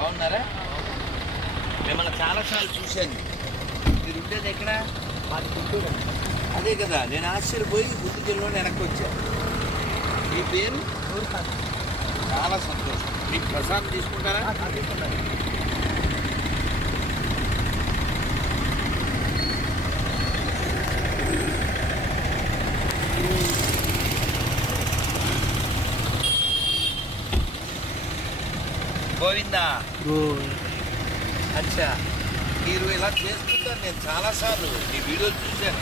బాగున్నారా? మిమ్మల్ని చాలాసార్లు చూశాను. మీరు ఉండేది ఎక్కడ? మాది గుంటూరు. అదే కదా, నేను ఆశ్చర్యపోయి గుంటూరు జిల్లాలో వెనక్కి వచ్చాను. మీ పేరు? చాలా సంతోషం. మీకు ప్రసాదం తీసుకుంటారా? గోవిందా. అచ్చా, మీరు ఇలా చేస్తుంటారు. నేను చాలాసార్లు మీ వీడియోలు చూశాను.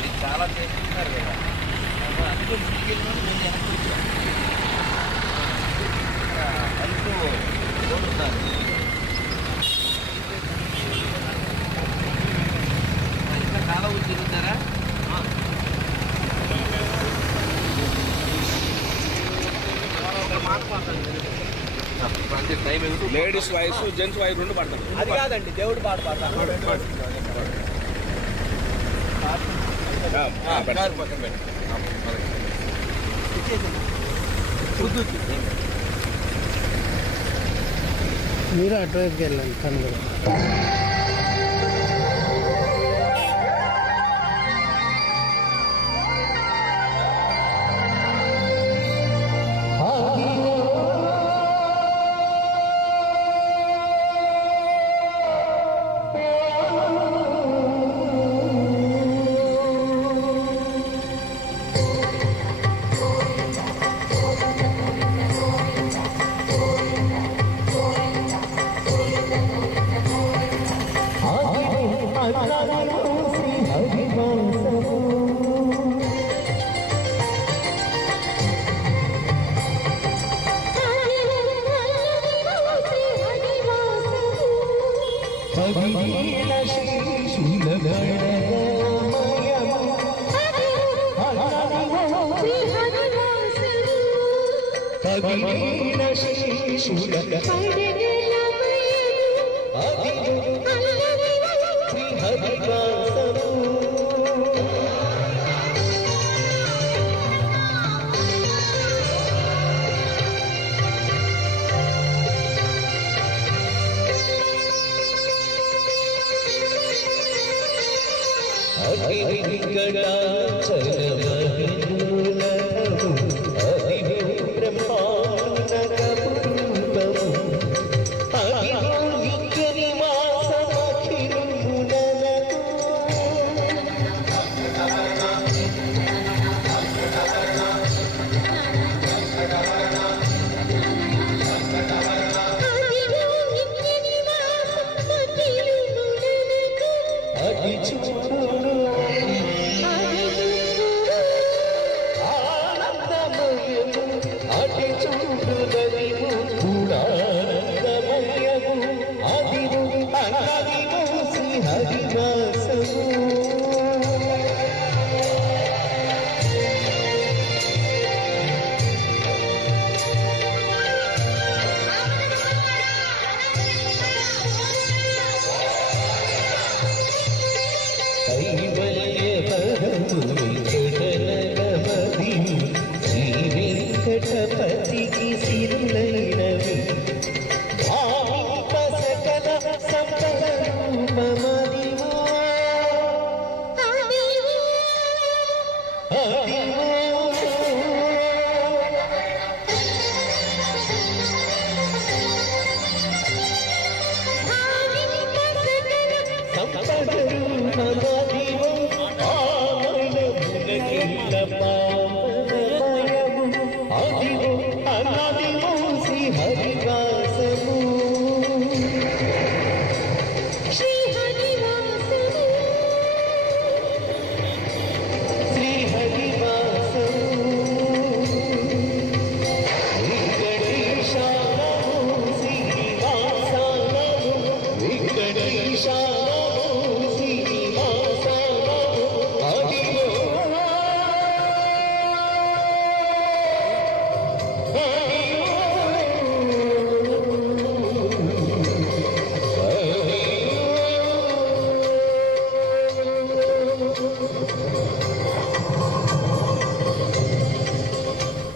మీరు చాలా చేస్తుంటారు కదా, అందుకే ముందుకెళ్ళిన నేను వెనక్కి వచ్చాను. అందుకు ఉంటాను. ఇంకా కాలం తిరుగుతారా? లేడీస్ వాయిస్ జెంట్స్ వాయిస్ రెండు పాడతాం. అది కాదండి, దేవుడు పాట పాడతాను. మీరు అటువైపుకి వెళ్ళండి కనుక.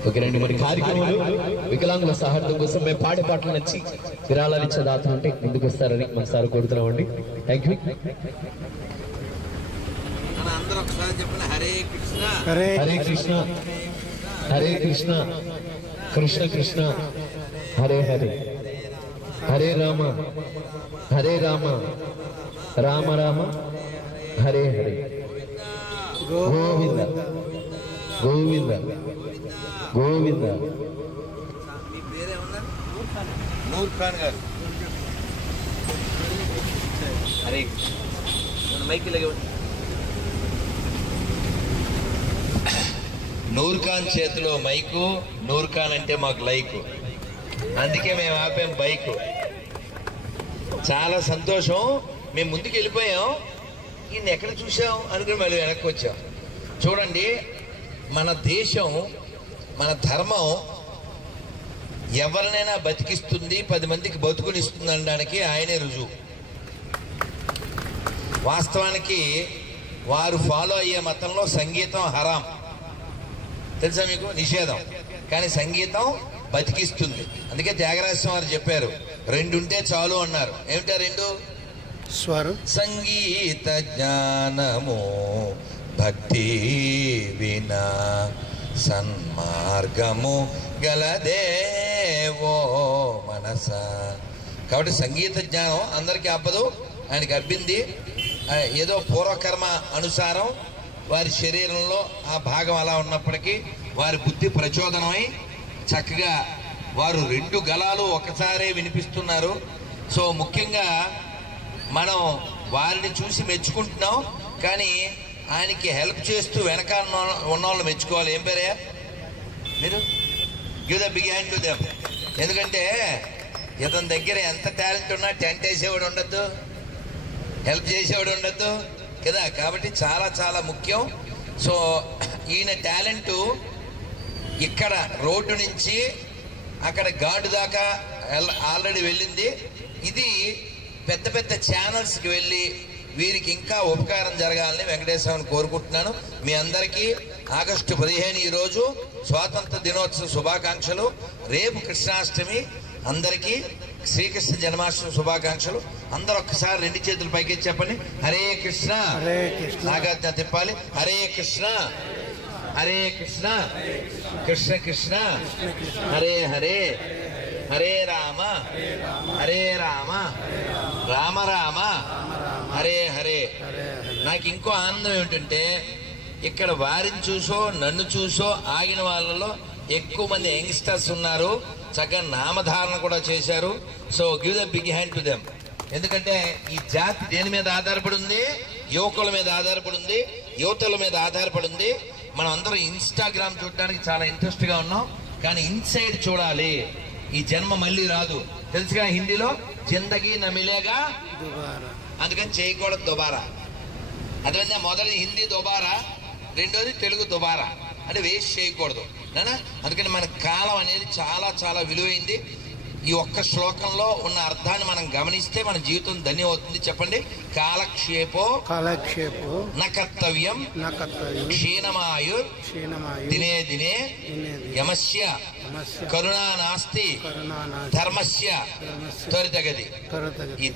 ఓకేనండి, మరి కార్యక్రమాలు వికలాంగుల సహార్థం కోసం మేము పాడే పాటలు నచ్చి విరాళాలు ఇచ్చే దాత ఉంటే ముందుకు వస్తారని మనసారి కోరుతున్నామండి. Thank you. అందరూ ఒకసారి చెప్పండి. హరే కృష్ణ హరే హరే కృష్ణ హరే కృష్ణ కృష్ణ కృష్ణ హరే హరే హరే రామ హరే రామ రామ రామ హరే హరే గోవింద గోవింద గోవింద. మీ పేరేమన్నా? నూర్ ఖాన్ గారు. హరే కృష్ణ. మైక్ ఇలాగేవండి. నూర్ ఖాన్ చేతిలో మైకు, నూర్ ఖాన్ అంటే మాకు లైకు, అందుకే మేము ఆపాం బైకు. చాలా సంతోషం. మేము ముందుకు వెళ్ళిపోయాం, ఈయన ఎక్కడ చూసాం అనుకుని మళ్ళీ వెనక్కి వచ్చాం. చూడండి, మన దేశం, మన ధర్మం ఎవరినైనా బతికిస్తుంది, 10 మందికి బతుకునిస్తుంది అనడానికి ఆయనే రుజువు. వాస్తవానికి వారు ఫాలో అయ్యే మతంలో సంగీతం హరాం, తెలుసా మీకు, నిషేధం. కానీ సంగీతం బతికిస్తుంది. అందుకే త్యాగరాజస్వామి వారు చెప్పారు 2 ఉంటే చాలు అన్నారు. ఏమిటా 2? స్వరం సంగీత జ్ఞానము భక్తి వినా సన్మార్గము గలదేవో మనస. కాబట్టి సంగీత జ్ఞానం అందరికీ అబ్బదు, ఆయనకి అబ్బింది. ఏదో పూర్వకర్మ అనుసారం వారి శరీరంలో ఆ భాగం అలా ఉన్నప్పటికీ వారి బుద్ధి ప్రచోదనమై చక్కగా వారు 2 గళాలు ఒకసారే వినిపిస్తున్నారు. సో ముఖ్యంగా మనం వారిని చూసి మెచ్చుకుంటున్నాం, కానీ ఆయనకి హెల్ప్ చేస్తూ వెనకాల ఉన్న వాళ్ళు మెచ్చుకోవాలి. ఏం పేరే మీరు? Give the big hand to them. ఎందుకంటే ఇతని దగ్గర ఎంత టాలెంట్ ఉన్నా టెంట్ వేసేవాడు ఉండద్దు, హెల్ప్ చేసేవాడు ఉండద్దు కదా. కాబట్టి చాలా చాలా ముఖ్యం. సో ఈయన టాలెంటు ఇక్కడ రోడ్డు నుంచి అక్కడ గాడు దాకా ఆల్రెడీ వెళ్ళింది. ఇది పెద్ద పెద్ద ఛానల్స్కి వెళ్ళి వీరికి ఇంకా ఉపకారం జరగాలని వెంకటేశ్వరని కోరుకుంటున్నాను. మీ అందరికీ ఆగస్టు 15 ఈరోజు స్వాతంత్ర దినోత్సవ శుభాకాంక్షలు. రేపు కృష్ణాష్టమి. అందరికీ శ్రీకృష్ణ జన్మాష్టమి శుభాకాంక్షలు. అందరూ ఒక్కసారి 2 చేతులు పైకి చెప్పండి. హరే కృష్ణ. హరే కృష్ణ. నాగార్జున తిప్పాలి. హరే కృష్ణ హరే కృష్ణ కృష్ణ కృష్ణ హరే హరే హరే రామ హరే రామ రామ రామ హరే హరే. నాకు ఇంకో ఆనందం ఏమిటంటే ఇక్కడ వారిని చూసో నన్ను చూసో ఆగిన వాళ్ళలో ఎక్కువ మంది యంగ్స్టర్స్ ఉన్నారు. చక్కగా నామధారణ కూడా చేశారు. So give the big hand to them. ఎందుకంటే ఈ జాతి దేని మీద ఆధారపడి ఉంది? యువకుల మీద ఆధారపడి ఉంది, యువతుల మీద ఆధారపడి ఉంది. మనం అందరం ఇన్స్టాగ్రామ్ చూడడానికి చాలా ఇంట్రెస్ట్ గా ఉన్నాం, కానీ ఇన్సైడ్ చూడాలి. ఈ జన్మ మళ్ళీ రాదు, తెలుసుగా. హిందీలో జిందగీ నమిలేగా, అందుకని చేయకూడదు దుబారా. అదేవిధంగా మొదటి హిందీ దుబారా, రెండోది తెలుగు దుబారా, అంటే వేస్ట్ చేయకూడదు నానా. అందుకని మన కాలం అనేది చాలా చాలా విలువైంది. ఈ ఒక్క శ్లోకంలో ఉన్న అర్థాన్ని మనం గమనిస్తే మన జీవితం ధన్యం అవుతుంది. చెప్పండి. కాలక్షేపో కాలక్షేపో న కర్తవ్యం న కర్తవ్యం క్షీణమాయుర్ క్షీణమాయు దినే దినే యమస్య కరుణా నాస్తి కరుణానాస్తి ధర్మస్య త్వరితగతి. త్వరితగతి. ఈ